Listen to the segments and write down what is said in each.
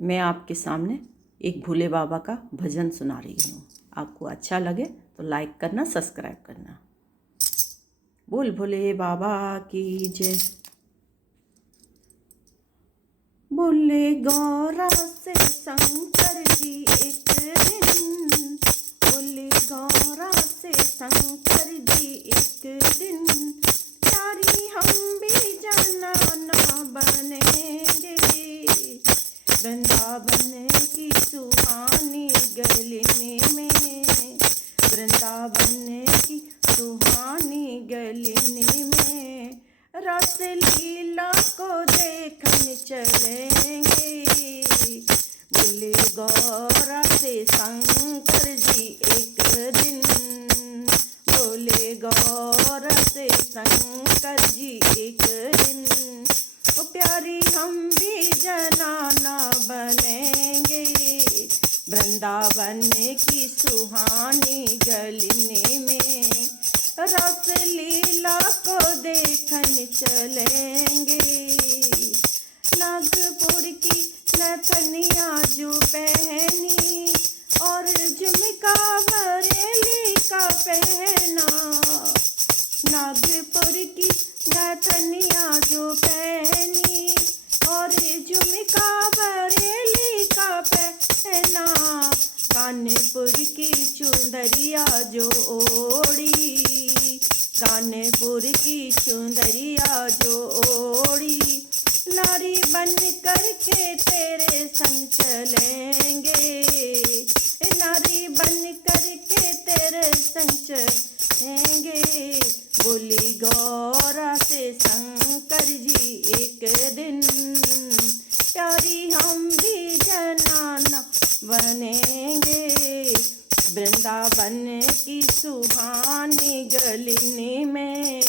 मैं आपके सामने एक भोले बाबा का भजन सुना रही हूँ। आपको अच्छा लगे तो लाइक करना, सब्सक्राइब करना। बोल भोले बाबा की जय। बोले गौरा से शंकर जी एक दिन, बोले गौरा से शंकर जी एक दिन, प्यारी हम भी जनाना बनेंगे, वृंदावन की सुहानी गलिनी में, वृंदावन की सुहानी गलिनी में, रस लीला को देखने चलेंगे, बोले गौरा से शंकर जी एक दिन, बोले गौरा से शंकर जी एक दिन, ओ प्यारी हम भी जनाना बनेंगे, वृंदावन की सुहानी गलिनी में, रस लीला को देखने चलेंगे। नागपुर की नथनिया जो पहनी और झुमका बरेली का पहना, नागपुर की नथनिया जो पहनी और झुमका बरेली का पहना, कानपुर की चुंदरिया जो ओढ़ी, कानपुर की चुंदरिया जो ओढ़ी, नारी बन करके तेरे संग चलेंगे, नारी बन करके तेरे संग चलेंगे, बोली गौरा से शंकर जी एक दिन, प्यारी हम भी जनाना बनेंगे, वृंदावन की सुहानी गलिनी में,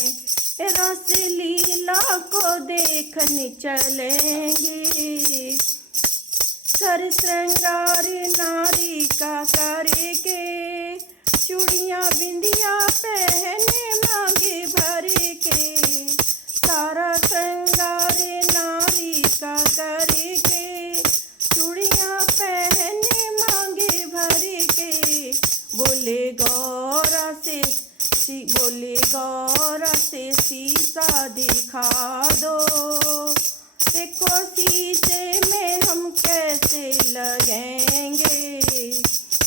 रस लीला को देखने चलेंगे, कर श्रृंगार नारी का करके, चूड़ियाँ बिंदिया पहने मांगे भर के, सारा श्रृंगार नारी का करके, चूड़ियाँ पहने मांगे भर के, बोले गौरा से शीशा दिखा दो, देखो शीशे में हम कैसे लगेंगे,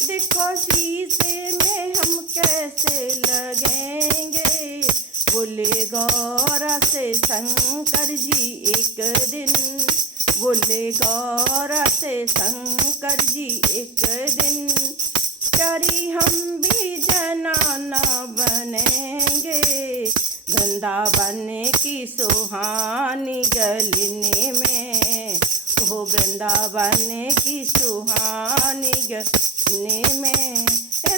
देखो शीशे में हम कैसे लगेंगे, बोले गौरा से शंकर जी एक दिन, बोले गौरा से शंकर जी एक दिन, प्यारी हम भी जनाना बनेंगे, वृंदावन की सुहानी गलिनी में, हो वृंदावन की सुहानी गलिनी में,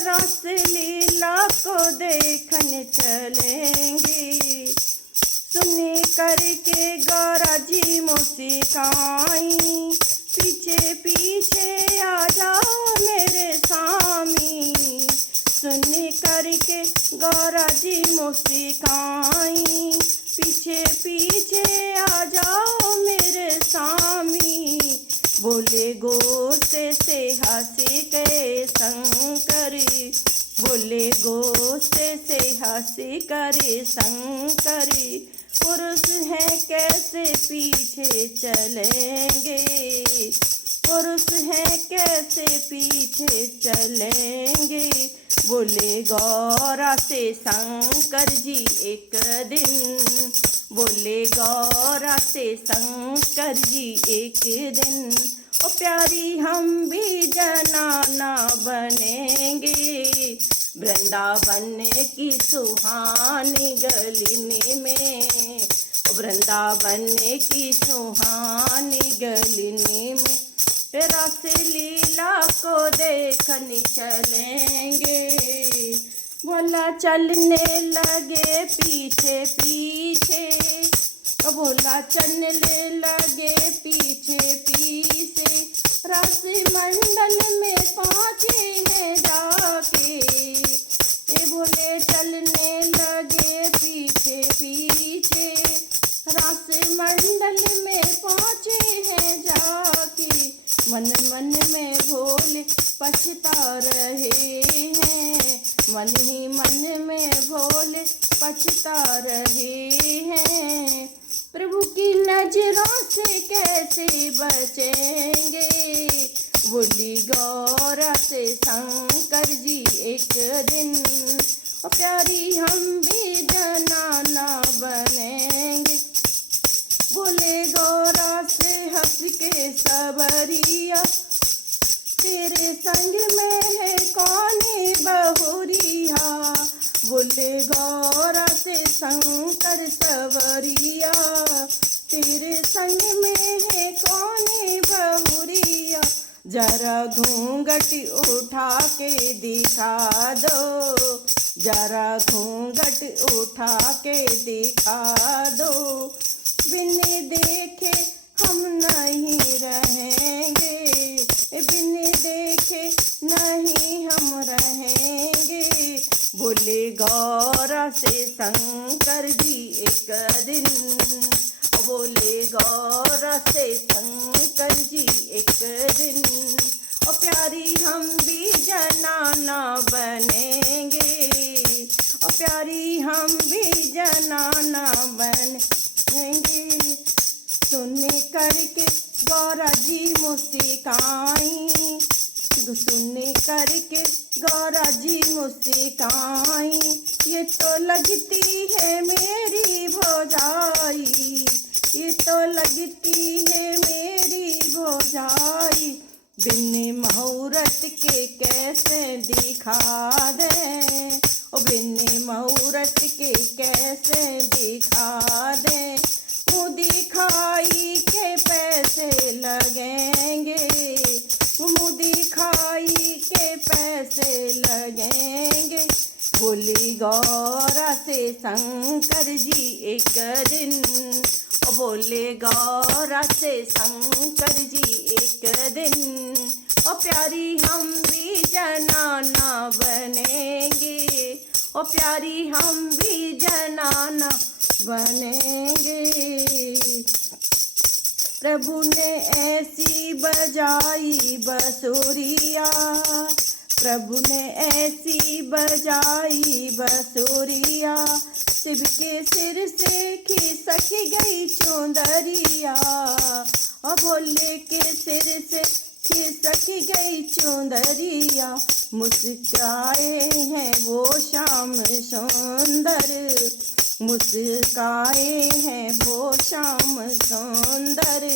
रस लीला को देखने चलेंगे, सुने करके गौरा जी मुस्काई, पीछे पीछे आ जाओ मेरे स्वामी, सुन करके गौरा जी मुस्काई, पीछे पीछे आ जाओ मेरे स्वामी, बोले गोसे से हंसी के शंकर, बोले गोसे से हंसी करे शंकर, पुरुष है कैसे पीछे चलेंगे, पुरुष है कैसे पीछे चलेंगे, बोले गौरा से शंकर जी एक दिन, बोले गौरा से शंकर जी एक दिन, ओ प्यारी हम भी जनाना बनेंगे, वृंदावन की सुहानी गलिनी में, वृंदावन की सुहानी गलिनी में, रस लीला को देखने चलेंगे, बोला चलने लगे पीछे पीछे, बोला चलने लगे पीछे पीछे, रस मंडल में पहुँचे हैं जाके, बोले चलने लगे पीछे पीछे, रस मंडल में पहुँचे हैं जाके, मन पछता रहे हैं, मन ही मन में भोले पछता रहे हैं। प्रभु की नजरों से कैसे बचेंगे, बोली गौरा से शंकर जी एक दिन। और प्यारी हम भी जनाना बनेंगे, बोले गौरा से हंस के सबरिया। तेरे संग में है कौन बहुरिया, बोले गौरा से शंकर सबरिया। तेरे संग में है कौन बहुरिया, जरा घूंघट उठा के दिखा दो, जरा घूंघट उठा के दिखा दो। बिन देखे हम नहीं रहेंगे, बिन देखे नहीं हम रहेंगे, बोले गौरा से शंकर जी एक दिन। बोले गौरा से शंकर जी एक दिन। और प्यारी हम भी जनाना बनेंगे, और प्यारी हम भी जनाना बनेंगे। सुने करके गौरा जी मुस्काई, सुने करके गौरा जी मुस्काई। ये तो लगती है मेरी भौजाई, ये तो लगती है मेरी भौजाई। बिन मुहूर्त के कैसे दिखा दे, ओ बिन मुहूर्त के कैसे दिखा दे। मुँह दिखाई के पैसे लगेंगे, मुँह दिखाई के पैसे लगेंगे, बोली गौरा से शंकर जी एक दिन। ओ बोले गौरा से शंकर जी एक दिन। ओ प्यारी हम भी जनाना बनेंगे, ओ प्यारी हम भी जनाना बनेंगे। प्रभु ने ऐसी बजाई बंसुरिया, प्रभु ने ऐसी बजाई बंसुरिया। शिव के सिर से खिसक गई चुंदरिया, और भोले के सिर से खिसक गई चुंदरिया। मुस्काए हैं वो श्याम सुंदर, मुस्काए हैं वो श्याम सुंदर।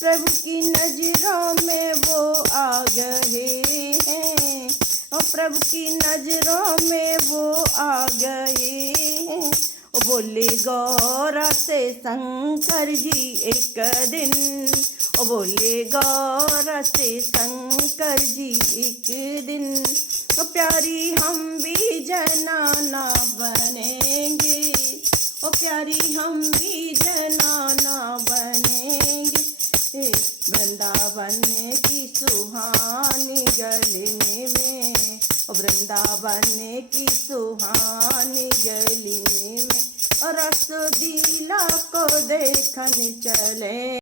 प्रभु की नजरों में वो आ गए हैं, और प्रभु की नजरों में वो आ गए हैं। ओ बोले गौरा से शंकर जी एक दिन, ओ बोले गौरा से शंकर जी एक दिन। ओ प्यारी हम भी जनाना बनेंगे, ओ प्यारी हम भी जनाना बनेंगे। वृंदावन की सुहानी गली में, वृंदावन की सुहानी गली में, रसोदीला को देखने चले।